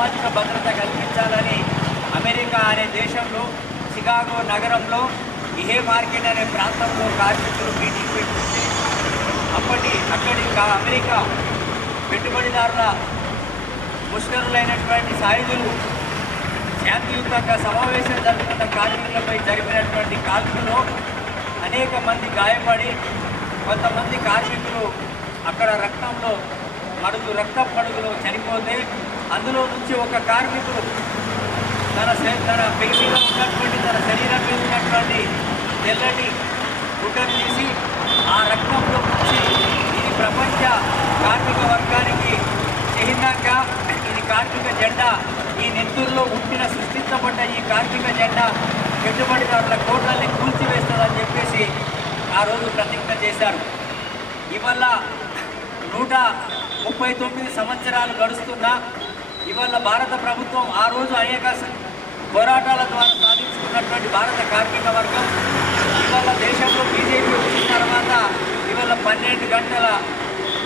సామాజిక భద్రత కల్పించాలని అమెరికా అనే దేశంలో చికాగో నగరంలో ఇహే మార్కెట్ అనే ప్రాంతంలో కార్మికులు మీటింగ్ పెట్టుకుంటే అప్పటి అక్కడి అమెరికా పెట్టుబడిదారుల ముష్కరులైనటువంటి సాయుధులు శాంతియుతంగా సమావేశం జరుపుకున్న కార్మికులపై జరిపినటువంటి కాల్పుల్లో అనేక మంది గాయపడి కొంతమంది కార్మికులు అక్కడ రక్తంలో మడుగు రక్త పడుగులో చనిపోతే అందులో నుంచి ఒక కార్మికుడు తన తన పేసిగా ఉన్నటువంటి తన శరీరం మీద ఉన్నటువంటి తెల్లటి గుడ్డను తీసి ఆ రక్తంలో నుంచి ఇది ప్రపంచ కార్మిక వర్గానికి చిహ్నంగా ఇది కార్మిక జెండా. ఈ నెత్తుల్లో పుట్టిన సృష్టించబడ్డ ఈ కార్మిక జెండా పెట్టుబడిదారుల కోట్లని కూల్చివేస్తుందని చెప్పేసి ఆ రోజు ప్రతిజ్ఞ చేశారు. ఇవల్ల నూట ముప్పై తొమ్మిది సంవత్సరాలు గడుస్తున్నా ఇవాళ భారత ప్రభుత్వం ఆ రోజు అనేక పోరాటాల ద్వారా సాధించుకున్నటువంటి భారత కార్మిక వర్గం ఇవాళ దేశంలో బీజేపీ వచ్చిన తర్వాత ఇవాళ పన్నెండు గంటల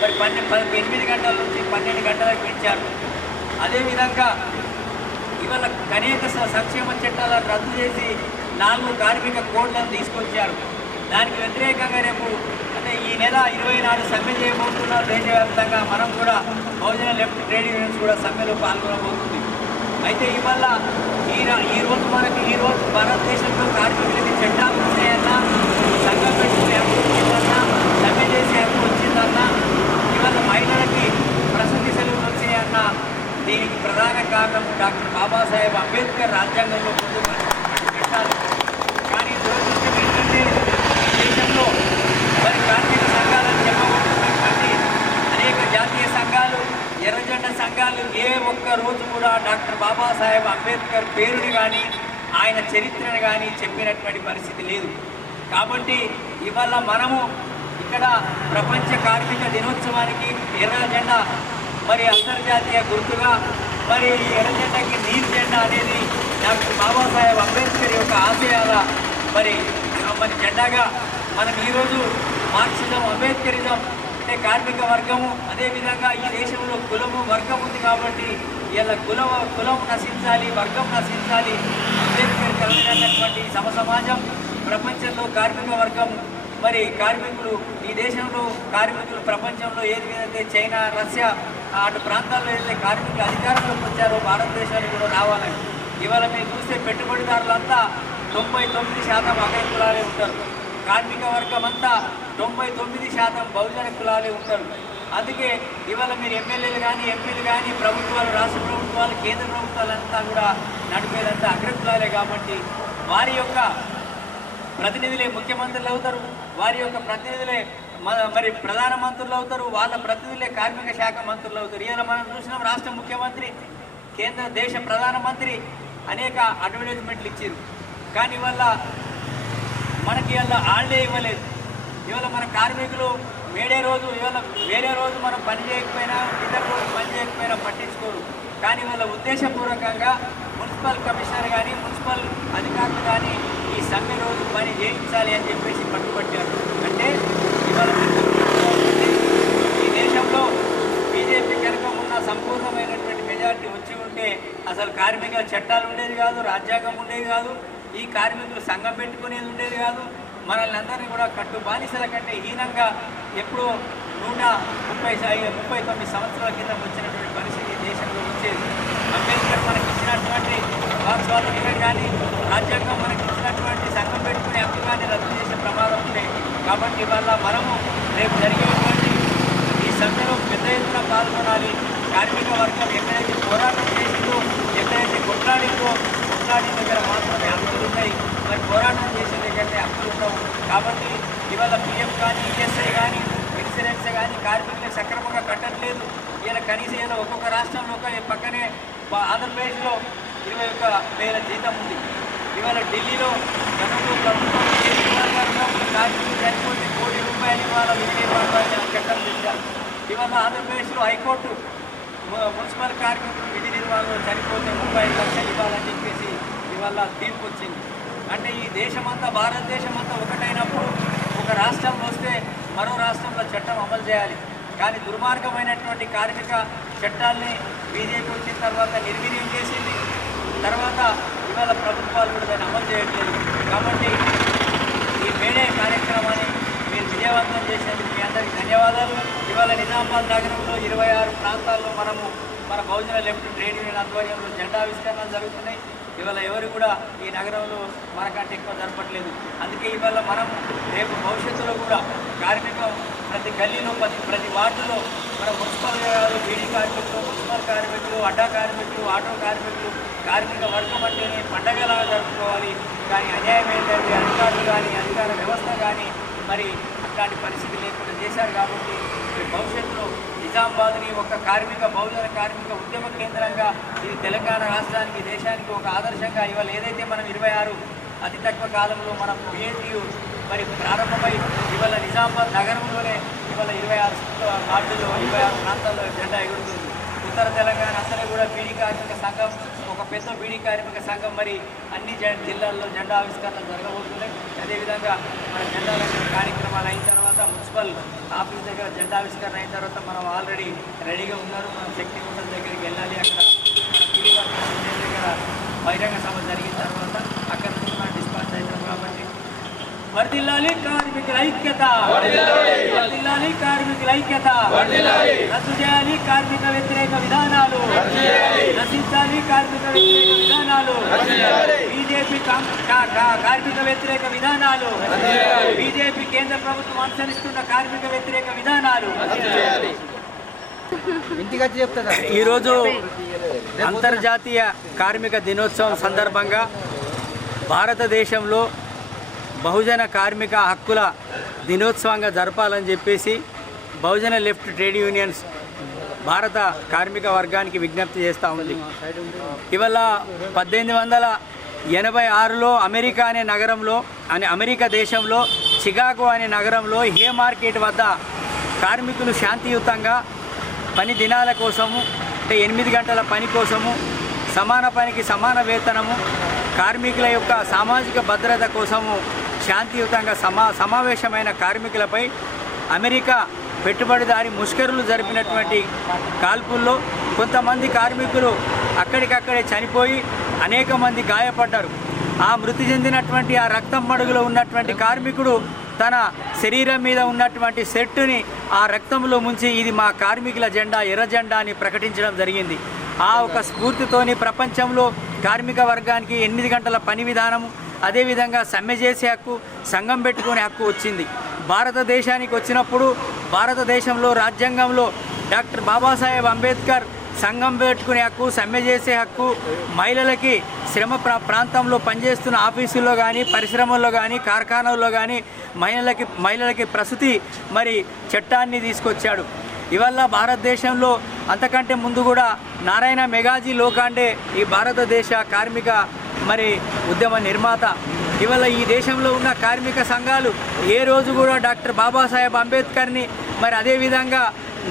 మరి పన్నెండు పది ఎనిమిది గంటల నుంచి పన్నెండు గంటలకు పెంచారు అదేవిధంగా ఇవాళ కనీక సంక్షేమ చట్టాలను రద్దు చేసి నాలుగు కార్మిక కోడ్లను తీసుకొచ్చారు. దానికి వ్యతిరేకంగా రేపు ఈ నెల ఇరవై నాడు సమ్మె చేయబోతున్న దేశవ్యాప్తంగా మనం కూడా బహుజన లెఫ్ట్ ట్రేడ్ యూనియన్స్ కూడా సమ్మెలో పాల్గొనబోతుంది. అయితే ఇవల్ల ఈ వల్ల ఈ రోజు మనకి ఈ రోజు భారతదేశంలో కార్మికులకి చట్టాలు వచ్చాయన్నా సంఘం పెట్టుకునే హక్కు వచ్చిందన్నా సమ్మె చేసే హక్కు వచ్చిందన్నా ఇవాళ మహిళలకి ప్రసూతి సెలవులు వచ్చాయన్నా దీనికి ప్రధాన కారణం డాక్టర్ బాబాసాహెబ్ అంబేద్కర్ రాజ్యాంగంలో పొందుతున్నారు చట్టాలు కానీ దురదృష్టం ఏంటంటే ఈ దేశంలో మరి కార్మిక సంఘాలను చెప్పబడుతున్నటువంటి అనేక జాతీయ సంఘాలు ఎర్రజెండా సంఘాలు ఏ ఒక్క రోజు కూడా డాక్టర్ బాబాసాహెబ్ అంబేద్కర్ పేరుని కానీ ఆయన చరిత్రను కానీ చెప్పినటువంటి పరిస్థితి లేదు. కాబట్టి ఇవాళ మనము ఇక్కడ ప్రపంచ కార్మిక దినోత్సవానికి ఎర్ర జెండా మరి అంతర్జాతీయ గుర్తుగా మరి ఎర్ర జెండాకి నీరు జెండా అనేది డాక్టర్ బాబాసాహెబ్ అంబేద్కర్ యొక్క ఆశయాల మరి మరి జెండాగా మనం ఈరోజు మార్క్సిజం అంబేద్కరిజం అంటే కార్మిక వర్గము అదేవిధంగా ఈ దేశంలో కులము వర్గం ఉంది కాబట్టి ఇలా కులం కులం నశించాలి వర్గం నశించాలి. అంబేద్కర్ కలిగినటువంటి సమ సమాజం ప్రపంచంలో కార్మిక వర్గం. మరి కార్మికులు ఈ దేశంలో కార్మికులు ప్రపంచంలో ఏది ఏదైతే చైనా రష్యా అటు ప్రాంతాల్లో ఏదైతే కార్మికులు అధికారంలోకి వచ్చారో భారతదేశానికి కూడా రావాలని. ఇవాళ మీరు చూస్తే పెట్టుబడిదారులంతా తొంభై తొమ్మిది శాతం అగ్ర కులాలే ఉంటారు. కార్మిక వర్గం అంతా తొంభై తొమ్మిది శాతం బహుజన కులాలే ఉంటారు. అందుకే ఇవాళ మీరు ఎమ్మెల్యేలు కానీ ఎంపీలు కానీ ప్రభుత్వాలు రాష్ట్ర ప్రభుత్వాలు కేంద్ర ప్రభుత్వాలంతా కూడా నడిపేదంతా అగ్రకులాలే కాబట్టి వారి యొక్క ప్రతినిధులే ముఖ్యమంత్రులు అవుతారు. వారి యొక్క ప్రతినిధులే మ- మరి ప్రధాన మంత్రులు అవుతారు. వాళ్ళ ప్రతినిధులే కార్మిక శాఖ మంత్రులు అవుతారు. ఇలా మనం చూసినాం రాష్ట్ర ముఖ్యమంత్రి కేంద్ర దేశ ప్రధానమంత్రి అనేక అడ్వర్టైజ్మెంట్లు ఇచ్చారు. కానీ వల్ల మనకి ఇవాళ హాలిడే ఇవ్వలేదు. ఇవాళ మన కార్మికులు వేరే రోజు ఇవాళ వేరే రోజు మనం పని చేయకపోయినా ఇతర రోజు పని చేయకపోయినా పట్టించుకోరు. కానీ వాళ్ళ ఉద్దేశపూర్వకంగా మున్సిపల్ కమిషనర్ కానీ మున్సిపల్ అధికారులు కానీ ఈ సమ్మె రోజు పని చేయించాలి అని చెప్పేసి పట్టుబట్టారు. అంటే ఇవాళ ఈ దేశంలో బీజేపీ కనుక ఉన్న సంపూర్ణమైనటువంటి మెజారిటీ వచ్చి ఉంటే అసలు కార్మిక చట్టాలు ఉండేది కాదు రాజ్యాంగం ఉండేది కాదు ఈ కార్మికులు సంఘం పెట్టుకునేది ఉండేది కాదు. మనల్ని అందరినీ కూడా కట్టు బానిసల కంటే హీనంగా ఎప్పుడో నూట ముప్పై ముప్పై తొమ్మిది సంవత్సరాల కింద వచ్చినటువంటి పరిస్థితి దేశంలో వచ్చేది. అంబేద్కర్ మనకి ఇచ్చినటువంటి వాక్ స్వాతంత్రం కానీ రాజ్యాంగం మనకి ఇచ్చినటువంటి సంఘం పెట్టుకునే హక్కు కానీ రద్దు చేసే ప్రమాదం ఉండే కాబట్టి వల్ల మనము రేపు జరిగేటువంటి ఈ సమ్మెలో పెద్ద ఎత్తున పాల్గొనాలి. కార్మిక వర్గం ఎక్కడైతే పోరాటం చేసిందో ఎక్కడైతే కొట్లాడిందో కొట్లాడిన దగ్గర మాత్రమే హక్కులు ఉన్నాయి మరి పోరాటం చేసే దగ్గర హక్కులు ఉండవు కాబట్టి ఇవాళ పిఎఫ్ కానీ ఈఎస్ఐ కానీ ఇన్సూరెన్స్ కానీ కార్మికులు సక్రమంగా కట్టట్లేదు. ఇలా కనీసం ఏదో ఒక్కొక్క రాష్ట్రంలో ఒక పక్కనే ఆంధ్రప్రదేశ్లో ఇరవై ఒక్క వేల జీతం ఉంది. ఇవాళ ఢిల్లీలో గతంలో ప్రభుత్వం కార్మికులు చనిపోతే కోటి రూపాయలు ఇవాళ విజయ పడవాలని చట్టం తెచ్చారు ఇవాళ ఆంధ్రప్రదేశ్లో హైకోర్టు మున్సిపల్ కార్మికులు విధి నిర్వహణలో చనిపోతే ముప్పై లక్షలు ఇవ్వాలని చెప్పేసి ఇవాళ తీర్పు వచ్చింది. అంటే ఈ దేశమంతా భారతదేశం అంతా ఒకటైనప్పుడు ఒక రాష్ట్రం వస్తే మరో రాష్ట్రంలో చట్టం అమలు చేయాలి. కానీ దుర్మార్గమైనటువంటి కార్మిక చట్టాల్ని బీజేపీ వచ్చిన తర్వాత నిర్వీర్యం చేసింది. తర్వాత ఇవాళ ప్రభుత్వాలు కూడా దాన్ని అమలు చేయట్లేదు. కాబట్టి ఈ మేడే కార్యక్రమాన్ని మీరు విజయవంతం చేసినందుకు మీ అందరికీ ధన్యవాదాలు. ఇవాళ నిజామాబాద్ నగరంలో ఇరవై ఆరు ప్రాంతాల్లో మనము మన బహుజన లెఫ్ట్ ట్రేడ్ యూనియన్ ఆధ్వర్యంలో జెండా ఆవిష్కరణలు జరుగుతున్నాయి. ఇవాళ ఎవరు కూడా ఈ నగరంలో మనకంటే ఎక్కువ జరపట్లేదు. అందుకే ఇవాళ మనం రేపు భవిష్యత్తులో కూడా కార్మికం ప్రతి గల్లీలో ప్రతి ప్రతి వార్డులో మన మున్సిపల్ బీడీ కార్మికులు మున్సిపల్ కార్మికులు అడ్డా కార్మికులు ఆటో కార్మికులు కార్మిక వర్గం అంటేనే పండగలాగా జరుపుకోవాలి. కానీ అన్యాయం ఏంటంటే అధికారులు కానీ అధికార వ్యవస్థ కానీ మరి అట్లాంటి పరిస్థితి లేకుండా చేశారు కాబట్టి భవిష్యత్తులో నిజామాబాద్ని ఒక కార్మిక బహుజన కార్మిక ఉద్యమ కేంద్రంగా ఇది తెలంగాణ రాష్ట్రానికి దేశానికి ఒక ఆదర్శంగా ఇవాళ ఏదైతే మనం ఇరవై ఆరు అతి తక్కువ కాలంలో మనం పిఎన్టీయు మరి ప్రారంభమై ఇవాళ నిజామాబాద్ నగరంలోనే ఇవాళ ఇరవై ఆరు వార్డుల్లో ఇరవై ఆరు ప్రాంతాల్లో జెండా ఎగురుతుంది. ఉత్తర తెలంగాణ అసలు కూడా బీడీ కార్మిక సంఘం ఒక పెద్ద బీడీ కార్మిక సంఘం మరి అన్ని జ- జిల్లాల్లో జెండా ఆవిష్కరణలు జరగబోతున్నాయి. అదేవిధంగా మన జెండా కార్యక్రమాలు అయిన తర్వాత మున్సిపల్ ఆఫీస్ దగ్గర జెండా ఆవిష్కరణ అయిన తర్వాత మనం ఆల్రెడీ రెడీగా ఉన్నారు. మనం శక్తి గుంటల దగ్గరికి వెళ్ళాలి. అక్కడ దగ్గర బహిరంగ సభ జరిగిన తర్వాత అక్కడ నుంచి మనం డిస్పాన్స్ అవుతాం కాబట్టి. వర్దిల్లాలి కార్మికుల ఐక్యత. వర్దిల్లాలి కార్మికుల ఐక్యత. రద్దు చేయాలి కార్మిక వ్యతిరేక విధానాలు. నశించాలి కార్మిక వ్యతిరేక విధానాలు. బీజేపీ కాం- కా- కా- కార్మిక వ్యతిరేక విధానాలు. బీజేపీ కేంద్ర ప్రభుత్వం అనుసరిస్తున్న కార్మిక వ్యతిరేక విధానాలు. ఈరోజు అంతర్జాతీయ కార్మిక దినోత్సవం సందర్భంగా భారతదేశంలో బహుజన కార్మిక హక్కుల దినోత్సవంగా జరపాలని చెప్పేసి బహుజన లెఫ్ట్ ట్రేడ్ యూనియన్స్ భారత కార్మిక వర్గానికి విజ్ఞప్తి చేస్తూ ఉంది. ఇవాళ పద్దెనిమిది వందల ఎనభై ఆరులో అమెరికా అనే నగరంలో అనే అమెరికా దేశంలో చికాగో అనే నగరంలో హే మార్కెట్ వద్ద కార్మికులు శాంతియుతంగా పని దినాల కోసము అంటే ఎనిమిది గంటల పని కోసము సమాన పనికి సమాన వేతనము కార్మికుల యొక్క సామాజిక భద్రత కోసము శాంతియుతంగా సమా సమావేశమైన కార్మికులపై అమెరికా పెట్టుబడిదారి ముష్కరులు జరిపినటువంటి కాల్పుల్లో కొంతమంది కార్మికులు అక్కడికక్కడే చనిపోయి అనేక మంది గాయపడ్డారు. ఆ మృతి చెందినటువంటి ఆ రక్తం మడుగులో ఉన్నటువంటి కార్మికుడు తన శరీరం మీద ఉన్నటువంటి సెట్టుని ఆ రక్తంలో ముంచి ఇది మా కార్మికుల జెండా ఎర్ర జెండా అని ప్రకటించడం జరిగింది. ఆ ఒక స్ఫూర్తితోని ప్రపంచంలో కార్మిక వర్గానికి ఎనిమిది గంటల పని విధానము అదేవిధంగా సమ్మె చేసే హక్కు సంఘం పెట్టుకునే హక్కు వచ్చింది. భారతదేశానికి వచ్చినప్పుడు భారతదేశంలో రాజ్యాంగంలో డాక్టర్ బాబాసాహెబ్ అంబేద్కర్ సంఘం పెట్టుకునే హక్కు సమ్మె చేసే హక్కు మహిళలకి శ్రమ ప్రా ప్రాంతంలో పనిచేస్తున్న ఆఫీసుల్లో కానీ పరిశ్రమల్లో కానీ కార్ఖానాల్లో కానీ మహిళలకి మహిళలకి ప్రసూతి మరి చట్టాన్ని తీసుకొచ్చాడు. ఇవల్ల భారతదేశంలో అంతకంటే ముందు కూడా నారాయణ మెగాజీ లోకాండే ఈ భారతదేశ కార్మిక మరి ఉద్యమ నిర్మాత. ఇవాళ ఈ దేశంలో ఉన్న కార్మిక సంఘాలు ఏ రోజు కూడా డాక్టర్ బాబాసాహెబ్ అంబేద్కర్ని మరి అదేవిధంగా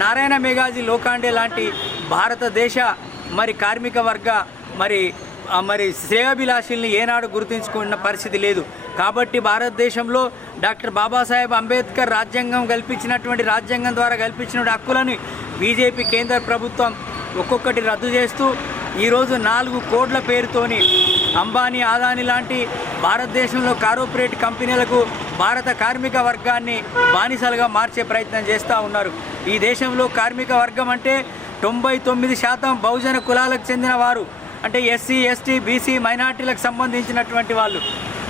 నారాయణ మెగాజీ లోకాండే లాంటి భారతదేశ మరి కార్మిక వర్గ మరి మరి శ్రేయాభిలాషుల్ని ఏనాడు గుర్తించుకున్న పరిస్థితి లేదు. కాబట్టి భారతదేశంలో డాక్టర్ బాబాసాహెబ్ అంబేద్కర్ రాజ్యాంగం కల్పించినటువంటి రాజ్యాంగం ద్వారా కల్పించిన హక్కులను బీజేపీ కేంద్ర ప్రభుత్వం ఒక్కొక్కటి రద్దు చేస్తూ ఈరోజు నాలుగు కోట్ల పేరుతోని అంబానీ ఆదాని లాంటి భారతదేశంలో కార్పొరేట్ కంపెనీలకు భారత కార్మిక వర్గాన్ని బానిసలుగా మార్చే ప్రయత్నం చేస్తూ ఉన్నారు. ఈ దేశంలో కార్మిక వర్గం అంటే తొంభై తొమ్మిది శాతం బహుజన కులాలకు చెందిన వారు. అంటే ఎస్సీ ఎస్టీ బీసీ మైనార్టీలకు సంబంధించినటువంటి వాళ్ళు.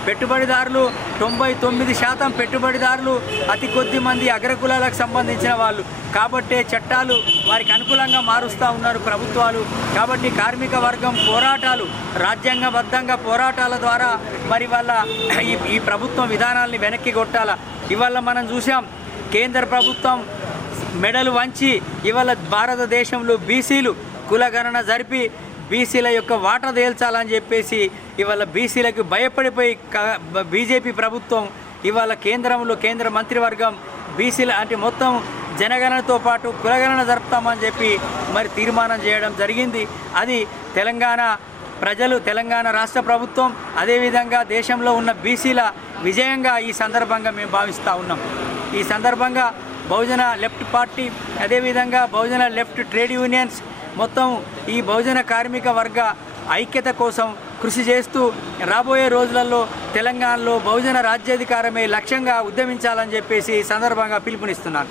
పెట్టుబడిదారులు తొంభై తొమ్మిది శాతం పెట్టుబడిదారులు అతి కొద్ది మంది అగ్రకులాలకు సంబంధించిన వాళ్ళు. కాబట్టే చట్టాలు వారికి అనుకూలంగా మారుస్తూ ఉన్నారు ప్రభుత్వాలు. కాబట్టి కార్మిక వర్గం పోరాటాలు రాజ్యాంగబద్ధంగా పోరాటాల ద్వారా మరి వాళ్ళ ఈ ఈ ప్రభుత్వం విధానాల్ని వెనక్కి కొట్టాల. ఇవాళ మనం చూసాం కేంద్ర ప్రభుత్వం మెడలు వంచి ఇవాళ భారతదేశంలో బీసీలు కులగణన జరిపి బీసీల యొక్క వాటా తేల్చాలని చెప్పేసి ఇవాళ బీసీలకు భయపడిపోయి క- బీజేపీ ప్రభుత్వం ఇవాళ కేంద్రంలో కేంద్ర మంత్రివర్గం బీసీల అంటే మొత్తం జనగణనతో పాటు కులగణన జరుపుతామని చెప్పి మరి తీర్మానం చేయడం జరిగింది. అది తెలంగాణ ప్రజలు తెలంగాణ రాష్ట్ర ప్రభుత్వం అదేవిధంగా దేశంలో ఉన్న బీసీల విజయంగా ఈ సందర్భంగా మేము భావిస్తూ ఉన్నాం. ఈ సందర్భంగా బహుజన లెఫ్ట్ పార్టీ అదేవిధంగా బహుజన లెఫ్ట్ ట్రేడ్ యూనియన్స్ మొత్తం ఈ బహుజన కార్మిక వర్గ ఐక్యత కోసం కృషి చేస్తూ రాబోయే రోజులలో తెలంగాణలో బహుజన రాజ్యాధికారమే లక్ష్యంగా ఉద్యమించాలని చెప్పేసి ఈ సందర్భంగా పిలుపునిస్తున్నాను.